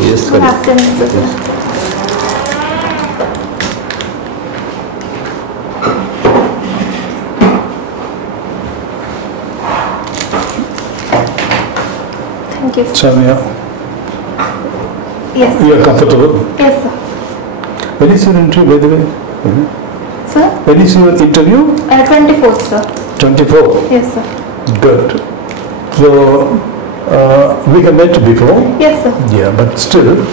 Yes, Good sir. afternoon, sir. Thank you. Samia, Yes. you are comfortable? Yes, sir. When is your interview, by the way? Sir? When is your interview? 24th, sir. 24. Yes, sir. Good. So, we have met before. Yes, sir. Yeah, but still,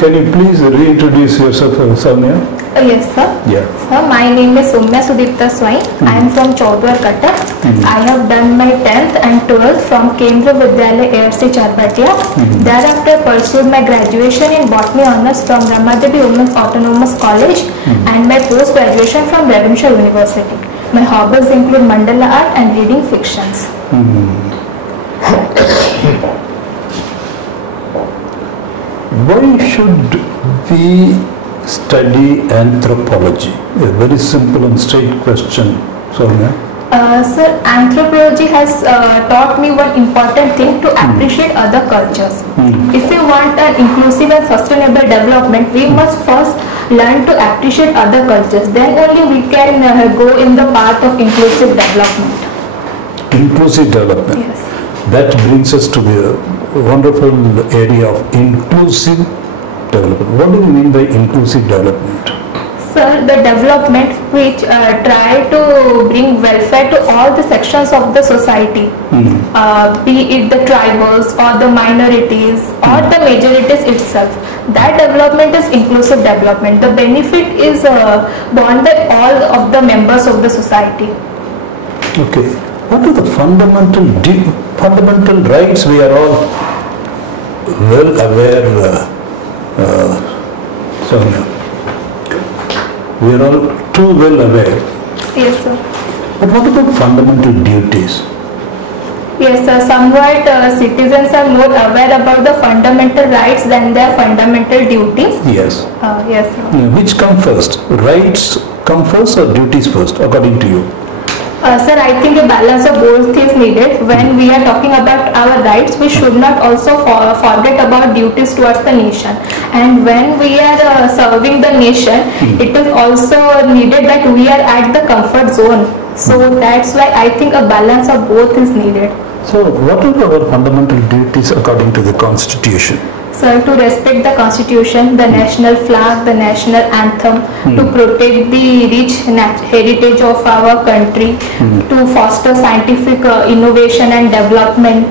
can you please reintroduce yourself, Samia? Yes, sir. Yeah. Sir, my name is Soumya Sudipta Swain. I am from Chaudhar, Cuttack. I have done my 10th and 12th from Kendra Vidyalaya ARC Charbatiya. Thereafter pursued my graduation in Botany Honours from Ramadevi Women's Autonomous College and my post-graduation from Ravenshaw University. My hobbies include mandala art and reading fictions. Why should we study anthropology? A very simple and straight question, Soumya. Sir, anthropology has taught me one important thing to appreciate other cultures. If we want an inclusive and sustainable development, we must first learn to appreciate other cultures. Then only we can go in the path of inclusive development. Inclusive development. Yes. That brings us to the wonderful area of inclusive development. What do you mean by inclusive development? Sir, the development which try to bring welfare to all the sections of the society, be it the tribals or the minorities or the majorities itself. That development is inclusive development. The benefit is borne by all of the members of the society. Okay. What are the fundamental rights we are all well aware, Sonia? We are all too well aware. Yes, sir. But what about fundamental duties? Yes, sir. Somewhat citizens are more aware about the fundamental rights than their fundamental duties. Yes. Yes, sir. Which come first? Rights come first or duties first, according to you? Sir, I think a balance of both is needed. When we are talking about our rights, we should not also forget about duties towards the nation. And when we are serving the nation, it is also needed that we are at the comfort zone. So that's why I think a balance of both is needed. So what are our fundamental duties according to the Constitution? Sir, to respect the Constitution, the national flag, the national anthem, to protect the rich heritage of our country, to foster scientific innovation and development,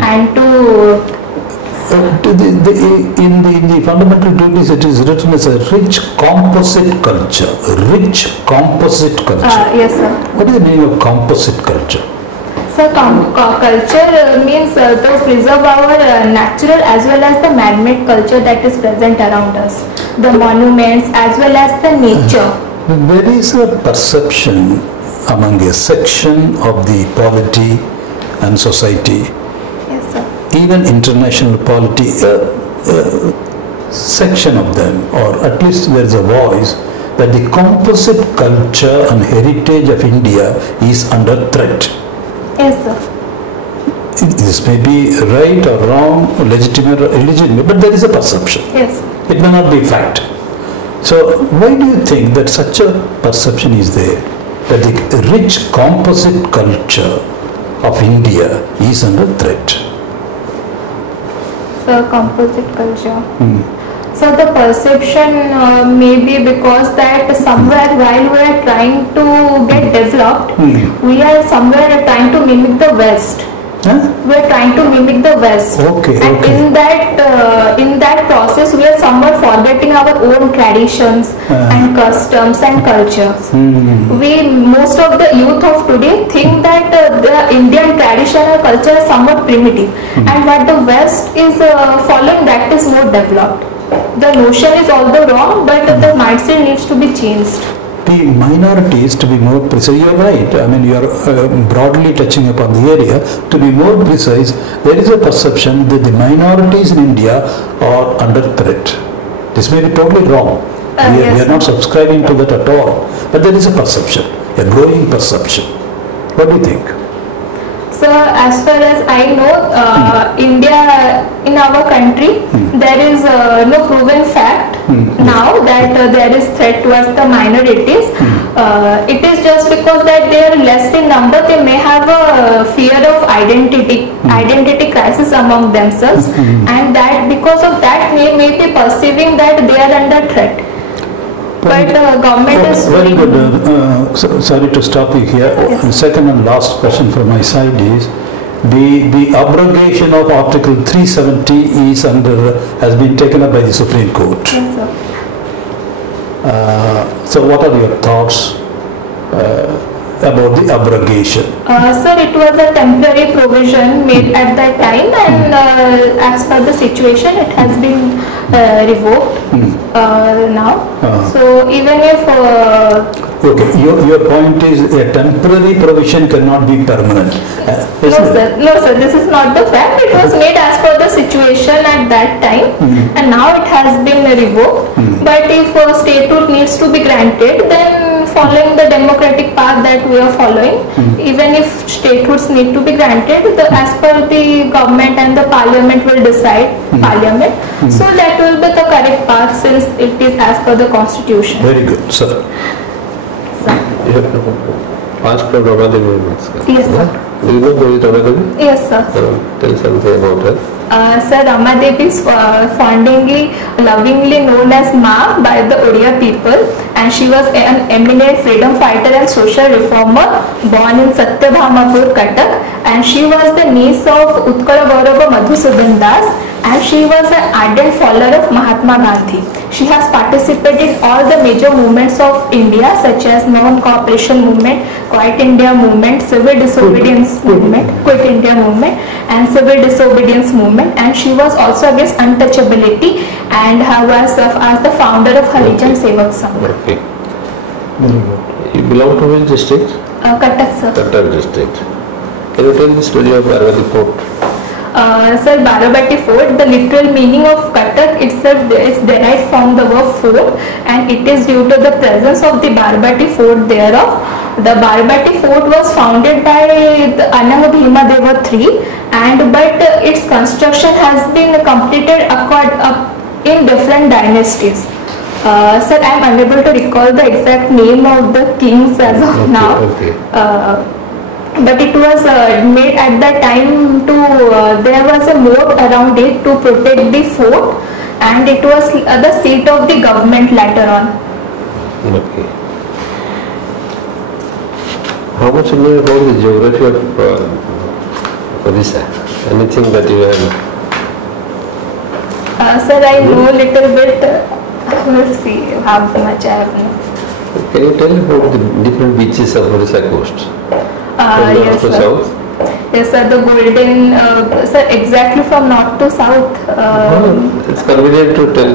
and to... In the fundamental duties, it is written as a rich composite culture. Rich composite culture. yes, sir. What is the meaning of composite culture? So culture means to preserve our natural as well as the man-made culture that is present around us. The monuments as well as the nature. There is a perception among a section of the polity and society, Yes, sir. even international polity, section of them, or at least there is a voice that the composite culture and heritage of India is under threat. Yes, sir. This may be right or wrong, legitimate or illegitimate, but there is a perception. Yes. It may not be fact. So why do you think that such a perception is there, that the rich composite culture of India is under threat? So composite culture. So the perception may be because that somewhere while we are trying to get developed, we are somewhere trying to mimic the West. We are trying to mimic the West. Okay, and okay. in that process, we are somewhat forgetting our own traditions and customs and cultures. Most of the youth of today think that the Indian traditional culture is somewhat primitive, and what the West is following, that is more developed. The notion is although wrong, but the mindset needs to be changed. The minorities, to be more precise, you are right. I mean, you are broadly touching upon the area. To be more precise, there is a perception that the minorities in India are under threat. This may be totally wrong. We are not subscribing to that at all. But there is a perception, a growing perception. What do you think? So as far as I know, India, in our country, there is no proven fact now that there is threat towards the minorities. It is just because that they are less in number, they may have a fear of identity crisis among themselves, and that because of that they may be perceiving that they are under threat. But the government is very good. Sorry to stop you here. Yes. The second and last question from my side is the abrogation of Article 370 is has been taken up by the Supreme Court. Yes, sir. So what are your thoughts about the abrogation? Sir, it was a temporary provision made at that time, and as per the situation, it has been revoked now. So even if Okay, your point is a temporary provision cannot be permanent. no sir, this is not the fact. It was made as per the situation at that time, and now it has been revoked. But if statehood needs to be granted, then following the democratic path that we are following, even if statehoods need to be granted, as per the government and the parliament will decide, so that will be the correct path since it is as per the constitution. Very good, sir. You have to ask for Ramadevi. Yes, sir. Do you know who is Ramadevi? Yes, sir. Tell something about her. Sir, Ramadevi is fondly, lovingly known as Ma by the Odia people, and she was an eminent freedom fighter and social reformer born in Satyabhamapur, Cuttack, and she was the niece of Utkala Gaurava Madhusudan Das, and she was an ardent follower of Mahatma Gandhi. She has participated in all the major movements of India such as non-cooperation movement, Quiet India movement, civil disobedience movement, Quit India movement, and civil disobedience movement, and she was also against untouchability and was as the founder of Harijan Sevak Sangh. Okay. You belong to which district? Cuttack, sir. Cuttack district. Can you tell the story of Barbati Fort? Sir, Barbati Fort, the literal meaning of Cuttack itself is derived from the word fort, and it is due to the presence of the Barbati Fort thereof. The Barbati Fort was founded by the Ananga Bhima Deva III, but its construction has been completed in different dynasties. Sir, I am unable to recall the exact name of the kings as of now. Okay. But it was made at that time to there was a moat around it to protect the fort, and it was the seat of the government later on. Okay. How much you know about the geography of Odisha? Anything that you have? Sir, I know little bit. We'll see how much I have known. Can you tell about the different beaches of Odisha coast? From Yes, north to sir. south? Yes, sir. The golden, sir, exactly from north to south. It's convenient to tell.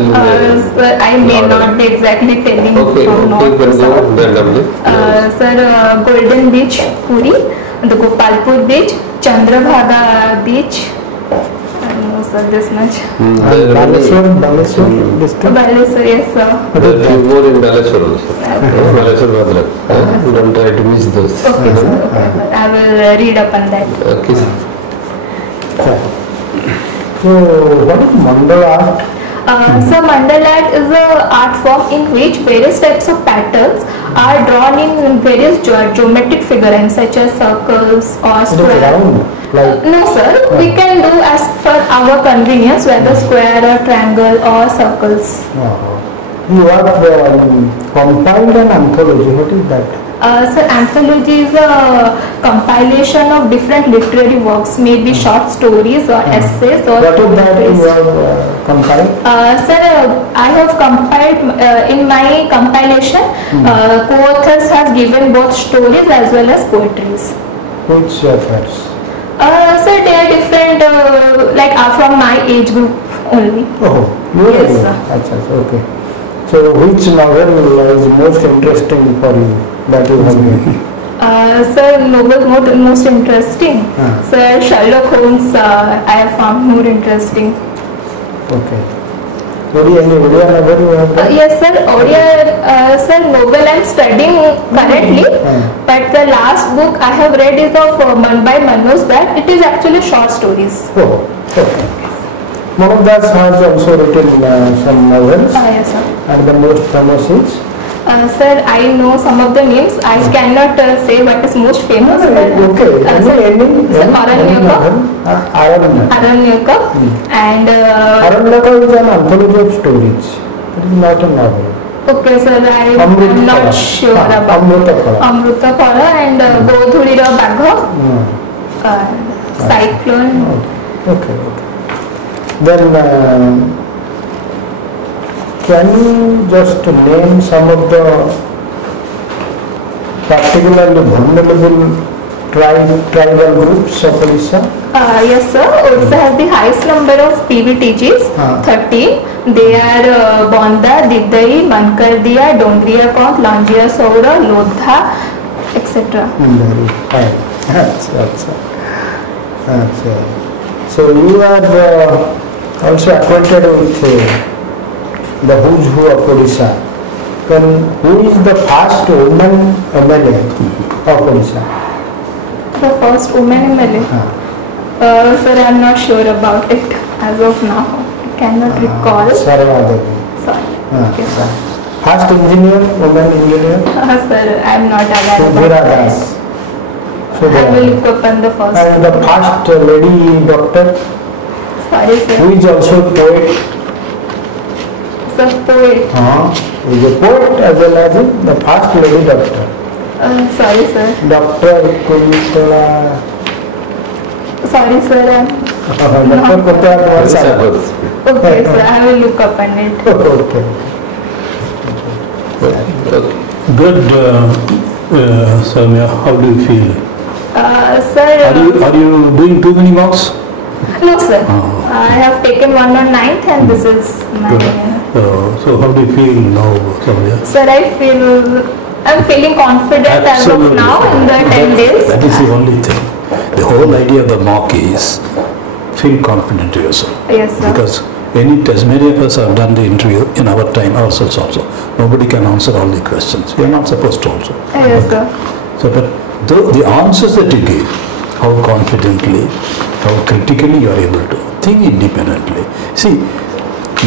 Sir, I may not be exactly telling Okay, from okay, you north to can go south. randomly. Sir, Golden Beach, Puri, the Gopalpur Beach, Chandrabhaga Beach. I don't know, sir, this much. Baleswar district. Baleswar, yes, sir. There are few more in Baleswar also. Baleswar, Bhadrak. Don't try to miss those. Okay, sir. Okay. I will read up on that. Okay. So, what is mandala art? So mandala art is an art form in which various types of patterns are drawn in various geometric figurines such as circles or It is squares. round, like No sir, we can do as per our convenience, whether square or triangle or circles. you have compiled an anthology. What is that? So anthology is a compilation of different literary works, maybe short stories or essays or What is that you poetries. have compiled? Sir, I have compiled in my compilation. Co-authors has given both stories as well as poetries. Which authors? Sir, they are different, are from my age group only. Oh, you Yes, are. sir. Achha, okay. So, which novel is most interesting for you that you have read? Sir, novel most interesting. Ah. Sir, Sherlock Holmes I have found more interesting. Okay. Any Odia novel you have read? Yes, sir. Odia, sir, novel I'm studying currently, but the last book I have read is of by Manoj Bhat. It is actually short stories. Oh, okay. Manoj Das has also written some novels, Yes, sir. and the most famous is? Sir, I know some of the names. I cannot say what is most famous. Okay, Sir, any Aranyaka. Aranyaka. And Aranyaka is an anthology of stories. It is not a novel. okay, sir, I am Amrutaphala. not sure about Amrutaphala. Amrutaphala and Godhulira Bagha, Cyclone. Okay. Then can you just name some of the particularly vulnerable tribal groups of Odisha? Yes, sir. Odisha has the highest number of PVTGs, 13. They are Bonda, Didai, Mankardiya, Dongriya Kont, Lanjia Saura, Lodha, etc. Very fine. So you are also acquainted with the who's who of Odisha. Then who is the first woman MLA of Odisha? The first woman MLA. Sir, I am not sure about it as of now. I cannot recall. Sarva Devi. Sorry. Okay, sir. First engineer, woman engineer? Sir, I am not aware Sudhira about Das. it. I will look up on the first. And the first lady doctor, Sorry, sir. who is also a poet. Sir, poet. Is a poet as well as the first lady doctor. Sorry, sir. Dr. Kunitala. Sorry, sir. Dr. Kunitala Kumar Sarma. Okay, sir. I will look up on it. Okay. Good, Soumya, how do you feel? Sir. Are you doing too many marks? No, sir. I have taken 1 on 9th and this is my. So how do you feel now, Soumya? Sir, I'm feeling confident as of now in the 10 days. That is the only thing. The whole idea of the mock is feel confident to yourself. Yes, sir. Because any test, many of us have done the interview in our time ourselves also. Nobody can answer all the questions. We are not supposed to also. Yes, sir. So, but the answers that you give, how confidently, how critically you are able to think independently. See,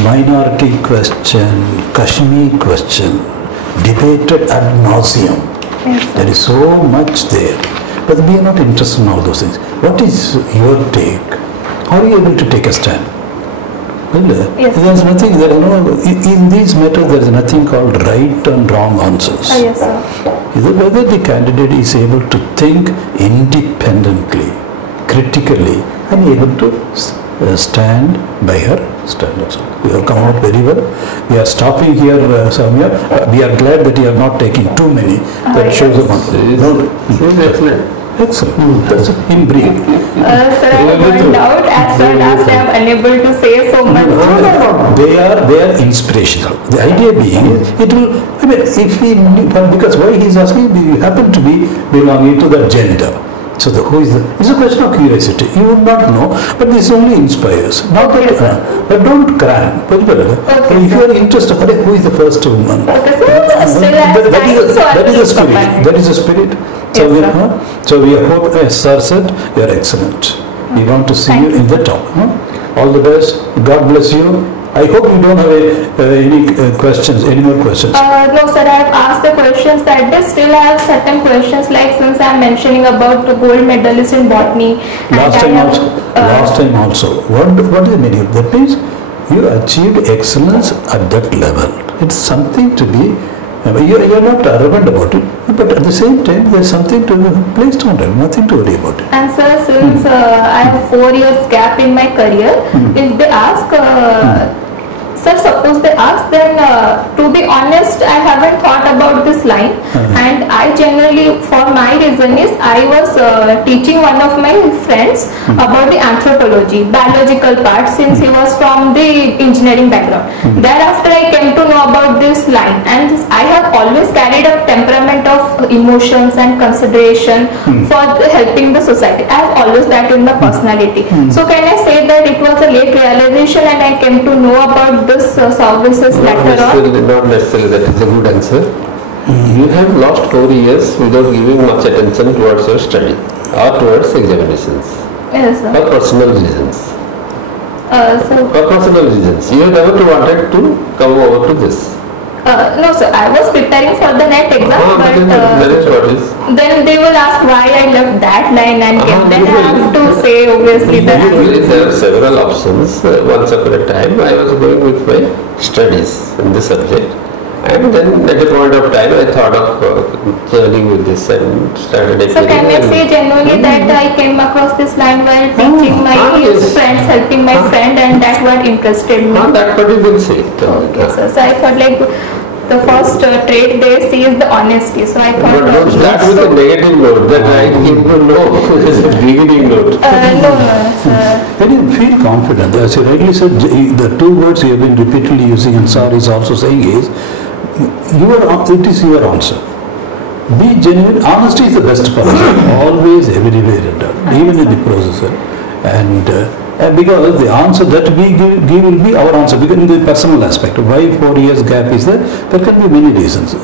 minority question, Kashmir question, debated ad nauseum. Yes, sir. There is so much there. But we are not interested in all those things. What is your take? How are you able to take a stand? Well, Yes. there is nothing, in these matters there is nothing called right and wrong answers. Yes, sir. Whether the candidate is able to think independently, critically, and able to stand by her standards. We have come out very well. We are stopping here, Soumya. We are glad that you are not taking too many. That shows the Excellent. Excellent. That's in brief. Sir, I have one doubt. As soon as I am unable to say so much. They are inspirational. The idea being, it will, I mean, if we, because why he is asking, we happen to be belonging to the gender. So who is the, it's a question of curiosity. You would not know, but this only inspires. Not Okay, that, but don't cram. If you are interested, who is the first woman? Okay, sir. Still I have time, so I That will is the look up spirit. on it. That is the spirit. So Yes, so we hope, as sir said, you are excellent. We want to see Thank you you, in the top. All the best. God bless you. I hope you don't have any questions, any more questions. No, sir, I have asked the questions that day. Still, I have certain questions, like since I am mentioning about the gold medalist in botany. Last time also. What is the meaning? That means you achieved excellence at that level. It's something to be, you are not arrogant about it, but at the same time, there is something to please don't have, nothing to worry about it. And sir, since I have 4 years gap in my career, if they ask, sir, suppose they ask, then to be honest, I haven't thought about this line. And I generally, for my reason is, I was teaching one of my friends about the anthropology, biological part, since he was from the engineering background. Thereafter, I came to know about this line, and I have always carried a temperament of emotions and consideration for helping the society. I have always that in my personality. So can I say that it was a late realization and I came to know about this services later on? Not necessarily, that is a good answer. You have lost 4 years without giving much attention towards your study or towards examinations Yes, sir. for personal reasons. So, For personal reasons. You never wanted to come over to this. no, sir. I was preparing for the NET exam, but That is what is. then they will ask why I left that line and came. Then I have to say obviously that. There are several options. Once upon a time, I was going with my studies in this subject, and then at a point of time, I thought of joining with this and started. So can I say genuinely that I came across this line while teaching my yes. friends, helping my friend, and that what interested me. That what you will say. Okay, so I thought like the first trait they see is the honesty. So I thought. But don't start with a negative note. That I came to know is a beginning note. No, sir. When you feel confident, as you rightly said, the two words you have been repeatedly using and Sir is also saying is, it is your answer. Be genuine. Honesty is the best policy. Always, everywhere, even in the processor. And because the answer that we give will be our answer. Because in the personal aspect, why 4 years gap is there? There can be many reasons.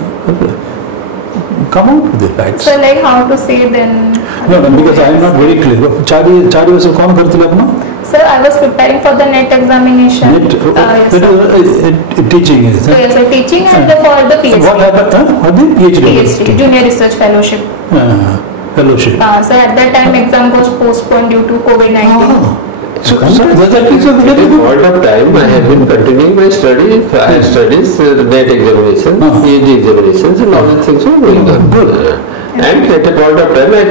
Come out with the facts. So like how to say then? No, because I am not very clear. Chari was कौन करती है अपना? Sir, I was preparing for the NET examination. Net, Yes, sir. Teaching is. So yes, sir, teaching and for the PhD. What happened? What the PhD? PhD, Junior Research Fellowship. Fellowship. So at that time exam was postponed due to COVID-19. So that is a At very a good. point of time, I have been continuing my study, higher studies, NET examinations, PhD examinations, and all the things were going on. And at a point of time, I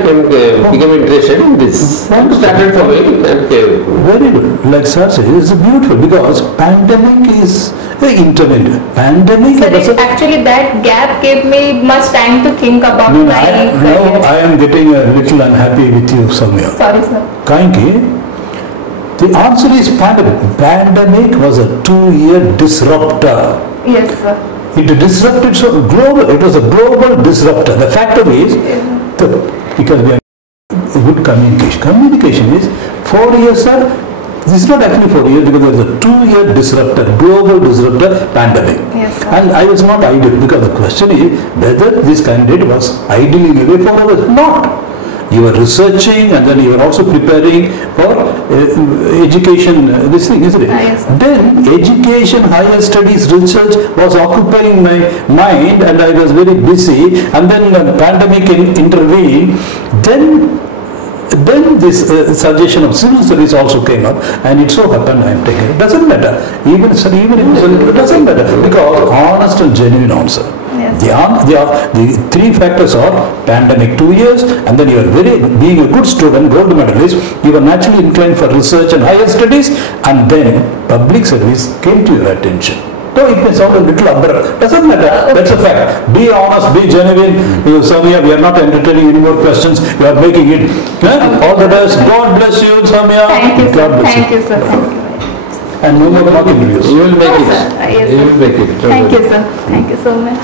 became interested in this. And started following and came. Very good. Like Sir says, it's beautiful because pandemic is intervened. Pandemic So was actually that gap gave me much time to think about no, my career. I am getting a little unhappy with you, Samya. Sorry, sir. Kainki, the answer is pandemic. Pandemic was a 2-year disruptor. Yes, sir. It disrupted so global. It was a global disruptor. The factor is because we have good communication. Communication is 4 years, sir. This is not actually 4 years because there is a 2-year disruptor, global disruptor, pandemic. Yes, sir. And I was not idle because the question is whether this candidate was idling away for hours. Not. You were researching and then you were also preparing for education, this thing, isn't it? Yes, sir. Then education, higher studies, research was occupying my mind and I was very busy, and then the pandemic intervened. Then this suggestion of civil service also came up, and it so happened I am taking it. Doesn't matter. Even it doesn't matter because honest and genuine answer. Yes. The three factors are pandemic 2 years, and then you are being a good student, gold medalist, you were naturally inclined for research and higher studies, and then public service came to your attention. So it may sound a little abrupt, doesn't matter, that's a fact. Be honest, be genuine. Samya, we are not entertaining any more questions, you are making it. All the best, God bless you, Samya. Thank you, God sir. bless Thank you, sir. Thank you. And no more mock interviews. You will make No, it. sir. Yes, You sir. will make it. Thank you, sir. Thank you so much.